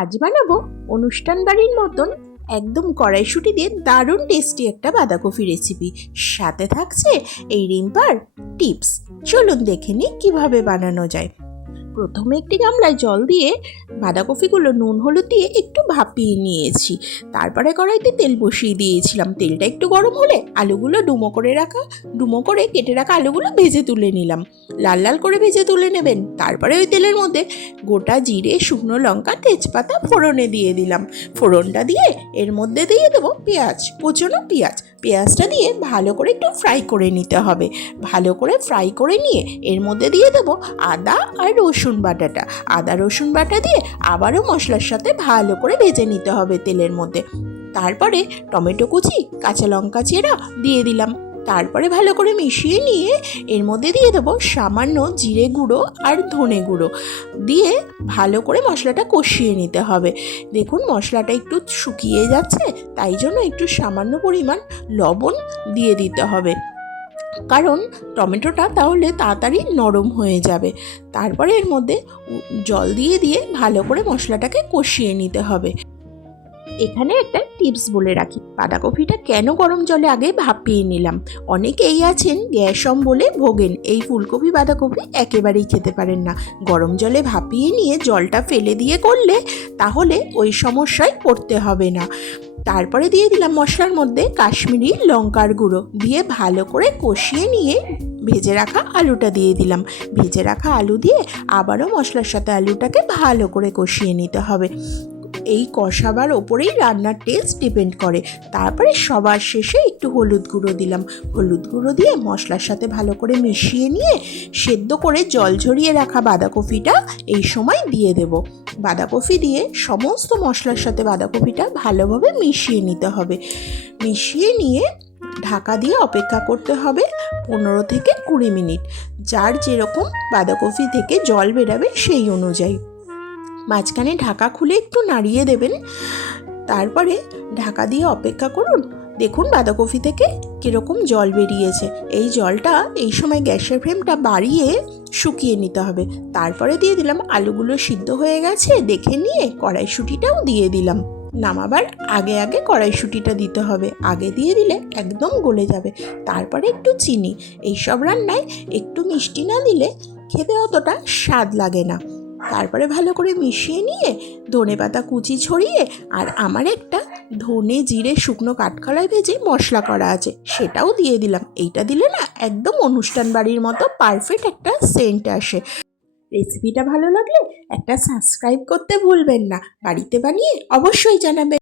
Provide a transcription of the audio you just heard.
আজ বানাবো অনুষ্ঠান বাড়ির মতন একদম কড়াইশুঁটি দিয়ে দারুণ টেস্টি একটা বাঁধাকপি রেসিপি। সাথে থাকছে এই রিম্পার টিপস। চলুন দেখে নিই কিভাবে বানানো যায়। প্রথমে একটি গামলায় জল দিয়ে বাঁধাকপিগুলো নুন হলুদ দিয়ে একটু ভাপিয়ে নিয়েছি। তারপরে কড়াইতে তেল বসিয়ে দিয়েছিলাম। তেলটা একটু গরম হলে আলুগুলো ডুমো করে কেটে রাখা আলুগুলো ভেজে তুলে নিলাম। লাল লাল করে ভেজে তুলে নেবেন। তারপরে ওই তেলের মধ্যে গোটা জিরে, শুকনো লঙ্কা, তেজপাতা ফোড়নে দিয়ে দিলাম। ফোড়নটা দিয়ে এর মধ্যে দিয়ে দেবো পেঁয়াজ, কুচনো পেঁয়াজটা দিয়ে ভালো করে একটু ফ্রাই করে নিতে হবে। ভালো করে ফ্রাই করে নিয়ে এর মধ্যে দিয়ে দেবো আদা আর রসুন বাটাটা। আদা রসুন বাটা দিয়ে আবারও মশলার সাথে ভালো করে ভেজে নিতে হবে তেলের মধ্যে। তারপরে টমেটো কুচি, কাঁচা লঙ্কা চেরা দিয়ে দিলাম। তারপরে ভালো করে মিশিয়ে নিয়ে এর মধ্যে দিয়ে দেবো সামান্য জিরে গুঁড়ো আর ধনে গুঁড়ো দিয়ে ভালো করে মশলাটা কষিয়ে নিতে হবে। দেখুন মশলাটা একটু শুকিয়ে যাচ্ছে, তাই জন্য একটু সামান্য পরিমাণ লবণ দিয়ে দিতে হবে, কারণ টমেটোটা তাহলে তাড়াতাড়ি নরম হয়ে যাবে। তারপরে এর মধ্যে জল দিয়ে ভালো করে মশলাটাকে কষিয়ে নিতে হবে। এখানে একটা টিপস বলে রাখি, বাঁধাকপিটা কেন গরম জলে আগে ভাপিয়ে নিলাম। অনেকেই আছেন গ্যাস অম্বলে ভোগেন, এই ফুলকপি বাঁধাকপি একেবারেই খেতে পারেন না। গরম জলে ভাপিয়ে নিয়ে জলটা ফেলে দিয়ে করলে তাহলে ওই সমস্যায় পড়তে হবে না। তারপরে দিয়ে দিলাম মশলার মধ্যে কাশ্মীরি লঙ্কার গুঁড়ো দিয়ে ভালো করে কষিয়ে নিয়ে ভেজে রাখা আলুটা দিয়ে দিলাম। ভেজে রাখা আলু দিয়ে আবারও মশলার সাথে আলুটাকে ভালো করে কষিয়ে নিতে হবে। এই কষাবার ওপরেই রান্নার টেস্ট ডিপেন্ড করে। তারপরে সবার শেষে একটু হলুদ গুঁড়ো দিলাম। হলুদ গুঁড়ো দিয়ে মশলার সাথে ভালো করে মিশিয়ে নিয়ে সেদ্ধ করে জল ঝরিয়ে রাখা বাঁধাকপিটা এই সময় দিয়ে দেব। বাঁধাকপি দিয়ে সমস্ত মশলার সাথে বাঁধাকপিটা ভালোভাবে মিশিয়ে নিতে হবে। মিশিয়ে নিয়ে ঢাকা দিয়ে অপেক্ষা করতে হবে 15 থেকে 20 মিনিট। যার যেরকম বাঁধাকপি থেকে জল বেরাবে সেই অনুযায়ী। মাঝখানে ঢাকা খুলে একটু নাড়িয়ে দেবেন। তারপরে ঢাকা দিয়ে অপেক্ষা করুন। দেখুন বাঁধাকপি থেকে কীরকম জল বেরিয়েছে। এই জলটা এই সময় গ্যাসের ফ্লেমটা বাড়িয়ে শুকিয়ে নিতে হবে। তারপরে দিয়ে দিলাম আলুগুলো সিদ্ধ হয়ে গেছে দেখে নিয়ে কড়াইশুঁটিটাও দিয়ে দিলাম। নামাবার আগে কড়াইশুঁটিটা দিতে হবে, আগে দিয়ে দিলে একদম গলে যাবে। তারপরে একটু চিনি। এইসব রান্নায় একটু মিষ্টি না দিলে খেতে অতটা স্বাদ লাগে না। তারপরে ভালো করে মিশিয়ে নিয়ে ধনেপাতা কুচি ছড়িয়ে আর আমার একটা ধনে জিরে শুকনো কাঠকলাই ভেজে মশলা করা আছে সেটাও দিয়ে দিলাম। এইটা দিলে না একদম অনুষ্ঠান বাড়ির মতো পারফেক্ট একটা সেন্ট আসে। রেসিপিটা ভালো লাগলে একটা সাবস্ক্রাইব করতে ভুলবেন না। বাড়িতে বানিয়ে অবশ্যই জানাবেন।